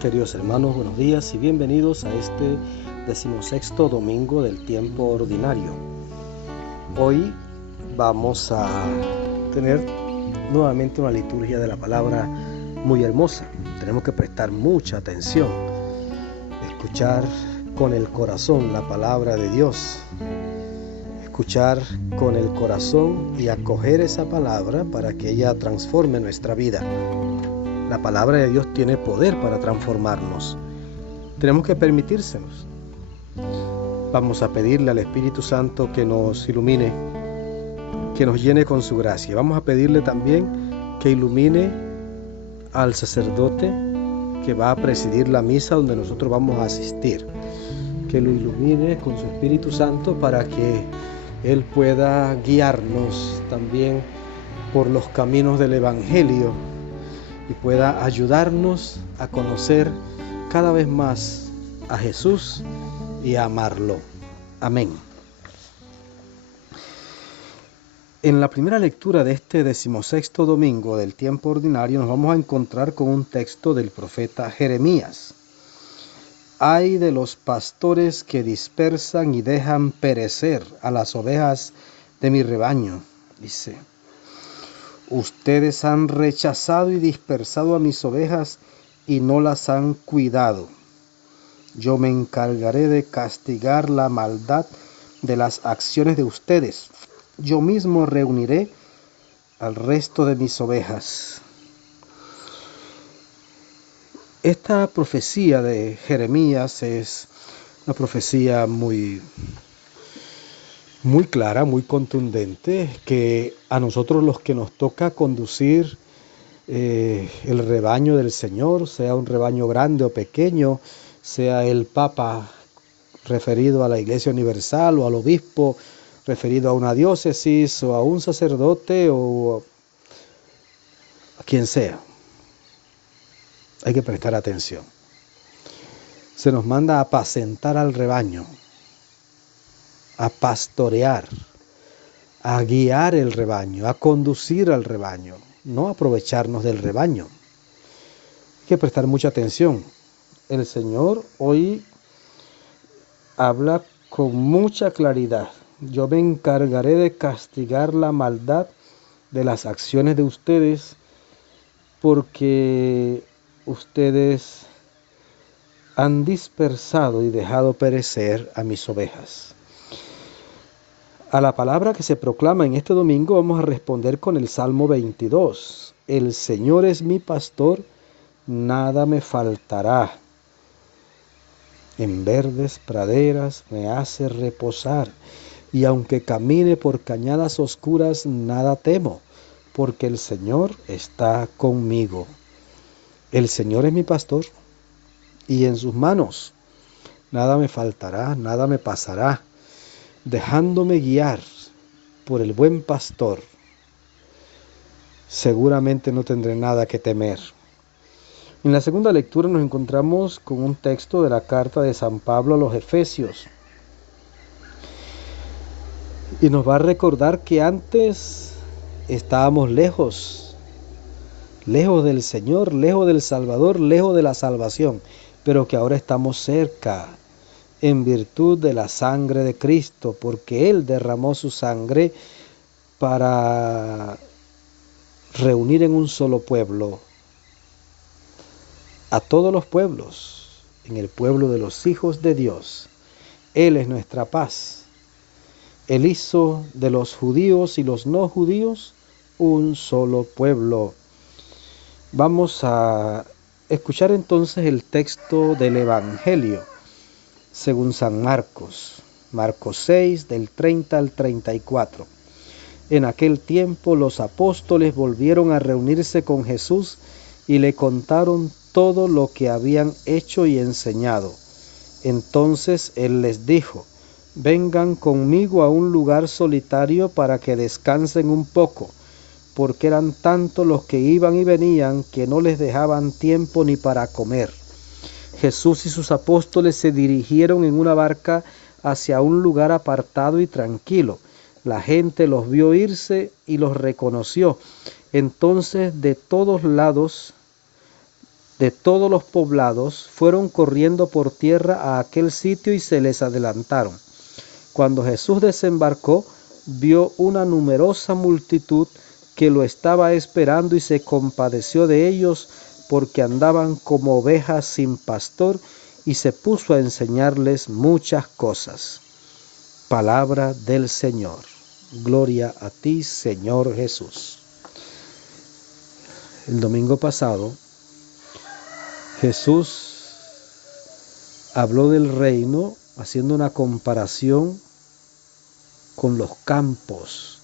Queridos hermanos, buenos días y bienvenidos a este 16º domingo del tiempo ordinario. Hoy vamos a tener nuevamente una liturgia de la palabra muy hermosa. Tenemos que prestar mucha atención, escuchar con el corazón la palabra de Dios, escuchar con el corazón y acoger esa palabra para que ella transforme nuestra vida. La palabra de Dios tiene poder para transformarnos. Tenemos que permitírselos. Vamos a pedirle al Espíritu Santo que nos ilumine, que nos llene con su gracia. Vamos a pedirle también que ilumine al sacerdote que va a presidir la misa donde nosotros vamos a asistir. Que lo ilumine con su Espíritu Santo para que Él pueda guiarnos también por los caminos del Evangelio y pueda ayudarnos a conocer cada vez más a Jesús y a amarlo. Amén. En la primera lectura de este 16º domingo del tiempo ordinario nos vamos a encontrar con un texto del profeta Jeremías. Ay de los pastores que dispersan y dejan perecer a las ovejas de mi rebaño, dice. Ustedes han rechazado y dispersado a mis ovejas y no las han cuidado. Yo me encargaré de castigar la maldad de las acciones de ustedes. Yo mismo reuniré al resto de mis ovejas. Esta profecía de Jeremías es una profecía muy clara, muy contundente, que a nosotros los que nos toca conducir el rebaño del Señor, sea un rebaño grande o pequeño, sea el Papa referido a la Iglesia Universal o al obispo referido a una diócesis o a un sacerdote o a quien sea. Hay que prestar atención. Se nos manda a apacentar al rebaño, a pastorear, a guiar el rebaño, a conducir al rebaño, no aprovecharnos del rebaño. Hay que prestar mucha atención. El Señor hoy habla con mucha claridad. Yo me encargaré de castigar la maldad de las acciones de ustedes porque ustedes han dispersado y dejado perecer a mis ovejas. A la palabra que se proclama en este domingo vamos a responder con el Salmo 22. El Señor es mi pastor, nada me faltará. En verdes praderas me hace reposar, y aunque camine por cañadas oscuras, nada temo, porque el Señor está conmigo. El Señor es mi pastor, y en sus manos nada me faltará, nada me pasará. Dejándome guiar por el buen pastor, seguramente no tendré nada que temer. En la segunda lectura nos encontramos con un texto de la carta de San Pablo a los Efesios. Y nos va a recordar que antes estábamos lejos del Señor, lejos del Salvador, lejos de la salvación, pero que ahora estamos cerca en virtud de la sangre de Cristo, porque Él derramó su sangre para reunir en un solo pueblo a todos los pueblos, en el pueblo de los hijos de Dios. Él es nuestra paz. Él hizo de los judíos y los no judíos un solo pueblo. Vamos a escuchar entonces el texto del Evangelio según San Marcos, Marcos 6, del 30 al 34. En aquel tiempo los apóstoles volvieron a reunirse con Jesús y le contaron todo lo que habían hecho y enseñado. Entonces Él les dijo, vengan conmigo a un lugar solitario para que descansen un poco, porque eran tantos los que iban y venían que no les dejaban tiempo ni para comer. Jesús y sus apóstoles se dirigieron en una barca hacia un lugar apartado y tranquilo. La gente los vio irse y los reconoció. Entonces de todos lados de todos los poblados fueron corriendo por tierra a aquel sitio y se les adelantaron. Cuando Jesús desembarcó, vio una numerosa multitud que lo estaba esperando y se compadeció de ellos porque andaban como ovejas sin pastor, y se puso a enseñarles muchas cosas. Palabra del Señor. Gloria a ti, Señor Jesús. El domingo pasado, Jesús habló del reino haciendo una comparación con los campos,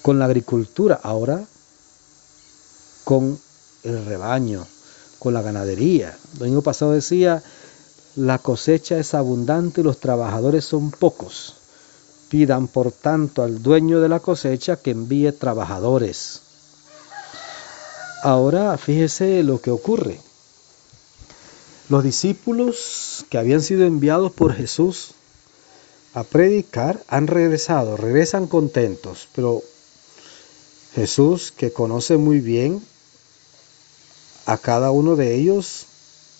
con la agricultura, ahora con el rebaño, con la ganadería. El domingo pasado decía, la cosecha es abundante y los trabajadores son pocos. Pidan por tanto al dueño de la cosecha que envíe trabajadores. Ahora fíjese lo que ocurre. Los discípulos que habían sido enviados por Jesús a predicar regresan contentos, pero Jesús, que conoce muy bien a cada uno de ellos,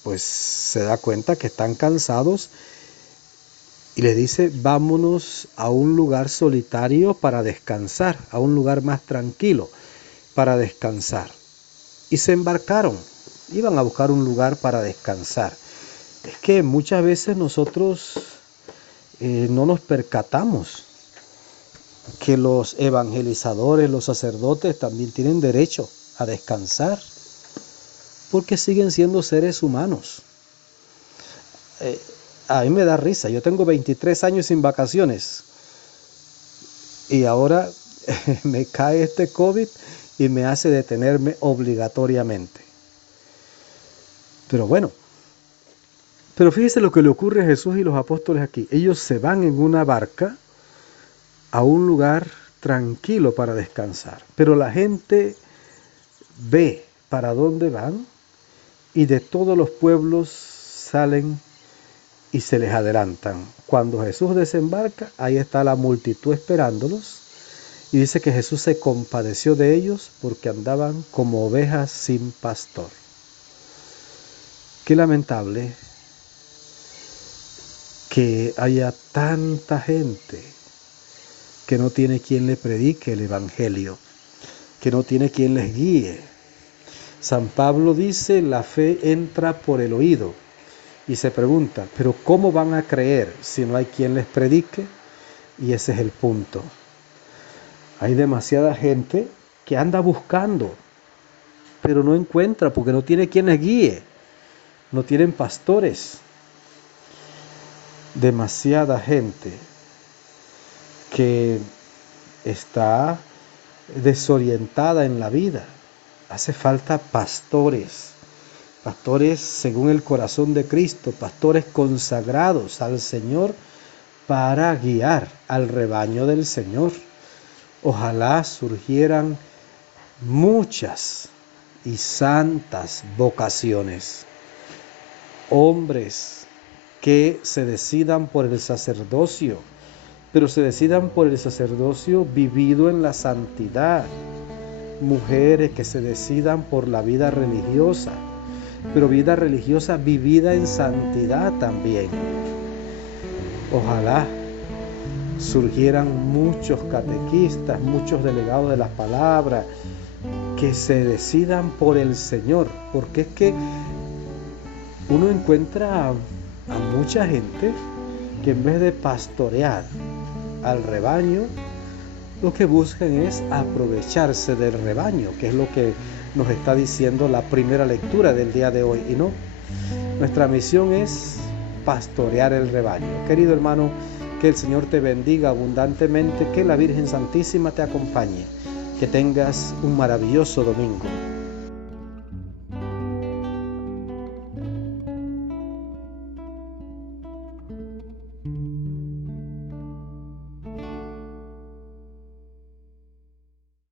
pues se da cuenta que están cansados y les dice, vámonos a un lugar solitario para descansar, a un lugar más tranquilo para descansar. Y se embarcaron, iban a buscar un lugar para descansar. Es que muchas veces nosotros no nos percatamos que los evangelizadores, los sacerdotes también tienen derecho a descansar, porque siguen siendo seres humanos. A mí me da risa, yo tengo 23 años sin vacaciones y ahora me cae este COVID y me hace detenerme obligatoriamente. Pero bueno, pero fíjese lo que le ocurre a Jesús y los apóstoles aquí. Ellos se van en una barca a un lugar tranquilo para descansar, pero la gente ve para dónde van y de todos los pueblos salen y se les adelantan. Cuando Jesús desembarca, ahí está la multitud esperándolos, y dice que Jesús se compadeció de ellos porque andaban como ovejas sin pastor. Qué lamentable que haya tanta gente que no tiene quien le predique el evangelio, que no tiene quien les guíe. San Pablo dice, la fe entra por el oído. Y se pregunta, ¿pero cómo van a creer si no hay quien les predique? Y ese es el punto. Hay demasiada gente que anda buscando, pero no encuentra porque no tiene quien les guíe. No tienen pastores. Demasiada gente que está desorientada en la vida. Hace falta pastores. Pastores según el corazón de Cristo, pastores consagrados al Señor para guiar al rebaño del Señor. Ojalá surgieran muchas y santas vocaciones. Hombres que se decidan por el sacerdocio, pero se decidan por el sacerdocio vivido en la santidad. Mujeres que se decidan por la vida religiosa, pero vida religiosa vivida en santidad también. Ojalá surgieran muchos catequistas, muchos delegados de la palabra, que se decidan por el Señor, porque es que uno encuentra a mucha gente que en vez de pastorear al rebaño, lo que buscan es aprovecharse del rebaño, que es lo que nos está diciendo la primera lectura del día de hoy. Y no, nuestra misión es pastorear el rebaño. Querido hermano, que el Señor te bendiga abundantemente, que la Virgen Santísima te acompañe, que tengas un maravilloso domingo.